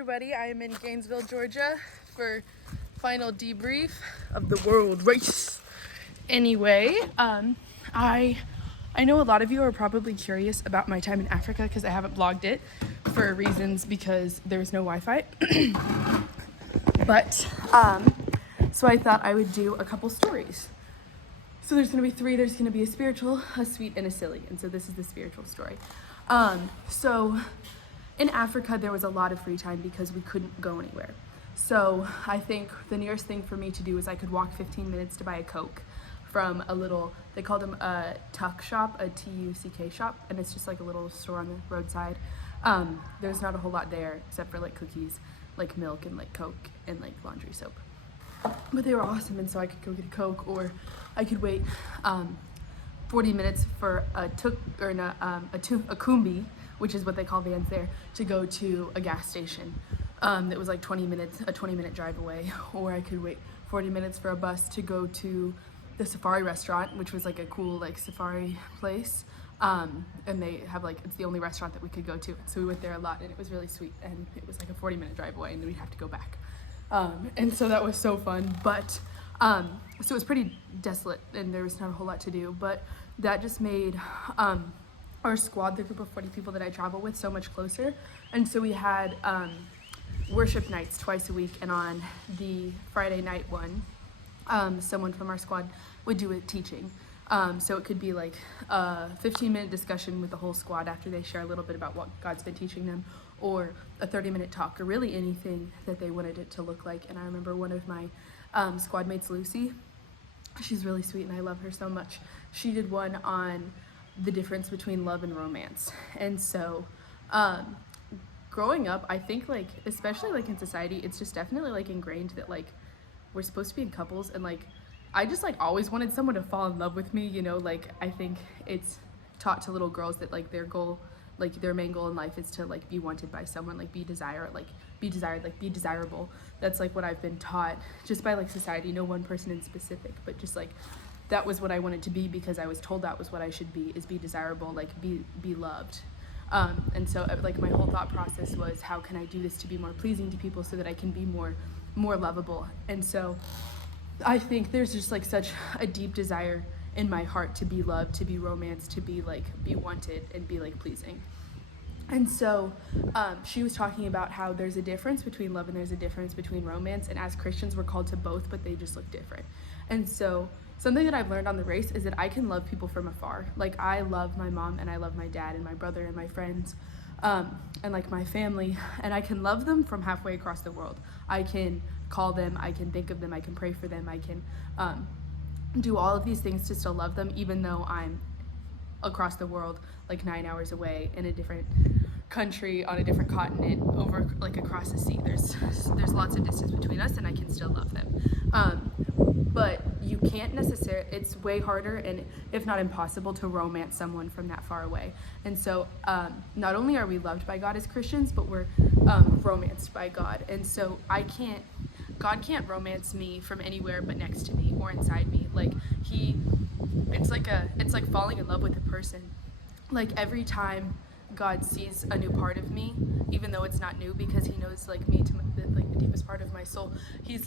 everybody. I am in Gainesville, Georgia for final debrief of the world race. Anyway, I know a lot of you are probably curious about my time in Africa because I haven't blogged it for reasons because there was no Wi-Fi. But so I thought I would do a couple stories. So there's going to be three. There's going to be a spiritual, a sweet, and a silly. And so this is the spiritual story. So in Africa, there was a lot of free time because we couldn't go anywhere. So I think the nearest thing for me to do is I could walk 15 minutes to buy a Coke from a little, they called them a tuck shop, a Tuck shop, and it's just like a little store on the roadside. There's not a whole lot there except for like cookies, like milk and like Coke and like laundry soap. But they were awesome, and so I could go get a Coke, or I could wait 40 minutes for a kumbi, which is what they call vans there, to go to a gas station that was like a 20-minute drive away. Or I could wait 40 minutes for a bus to go to the safari restaurant, which was like a cool like safari place. And they have like, it's the only restaurant that we could go to. So we went there a lot, and it was really sweet, and it was like a 40-minute drive away, and then we'd have to go back. And so that was so fun, but so it was pretty desolate, and there was not a whole lot to do, but that just made our squad, the group of 40 people that I travel with, so much closer. And so we had worship nights twice a week, and on the Friday night one, someone from our squad would do a teaching. So it could be like a 15-minute discussion with the whole squad after they share a little bit about what God's been teaching them, or a 30-minute talk, or really anything that they wanted it to look like. And I remember one of my squad mates, Lucy, she's really sweet and I love her so much. She did one on the difference between love and romance. And so growing up, I think like, especially like in society, it's just definitely like ingrained that like we're supposed to be in couples, and like I just like always wanted someone to fall in love with me, you know, like I think it's taught to little girls that like their goal, like their main goal in life is to like be wanted by someone, like be desired, like be desirable. That's like what I've been taught just by like society, no one person in specific, but just like that was what I wanted to be because I was told that was what I should be, is be desirable, like be loved. And so like my whole thought process was, how can I do this to be more pleasing to people so that I can be more lovable? And so I think there's just like such a deep desire in my heart to be loved, to be romanced, to be wanted and be like pleasing. And so she was talking about how there's a difference between love and there's a difference between romance, and as Christians we're called to both, but they just look different. And so something that I've learned on the race is that I can love people from afar. Like I love my mom, and I love my dad and my brother and my friends, and like my family, and I can love them from halfway across the world. I can call them, I can think of them, I can pray for them, I can do all of these things to still love them, even though I'm across the world, like 9 hours away in a different country, on a different continent, over like across the sea. There's lots of distance between us, and I can still love them. But you can't necessarily, it's way harder and if not impossible to romance someone from that far away. And so not only are we loved by God as Christians, but we're romanced by God. And so God can't romance me from anywhere but next to me or inside me. Like it's like falling in love with a person. Like every time God sees a new part of me, even though it's not new, because he knows like me to like the deepest part of my soul, he's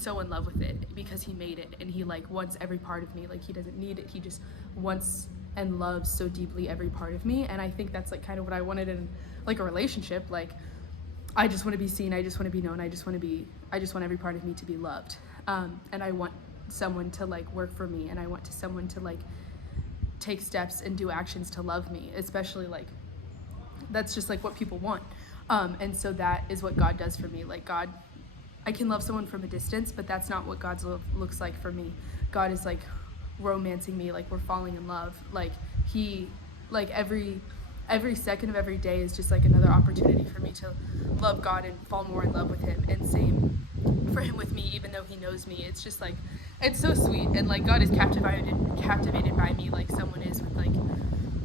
so in love with it because he made it, and he like wants every part of me. Like he doesn't need it, he just wants and loves so deeply every part of me. And I think that's like kind of what I wanted in like a relationship. Like I just want to be seen, I just want to be known, I just want every part of me to be loved. And I want someone to like work for me, and I want someone to like take steps and do actions to love me, especially like that's just like what people want. And so that is what God does for me. Like God, I can love someone from a distance, but that's not what God's love looks like for me. God is like romancing me, like we're falling in love. Like he, like every second of every day is just like another opportunity for me to love God and fall more in love with him, and same for him with me, even though he knows me. It's just like, it's so sweet. And like God is captivated by me like someone is with like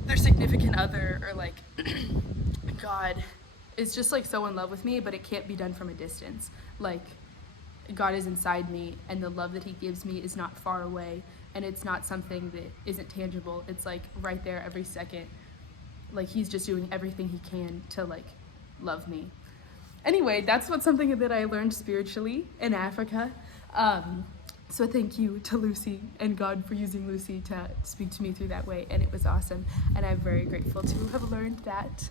their significant other, or like God is just like so in love with me, but it can't be done from a distance. Like God is inside me, and the love that he gives me is not far away, and it's not something that isn't tangible. It's like right there every second. Like he's just doing everything he can to like love me. anyway, that's something that I learned spiritually in Africa. So thank you to Lucy and God for using Lucy to speak to me through that way, and it was awesome, and I'm very grateful to have learned that.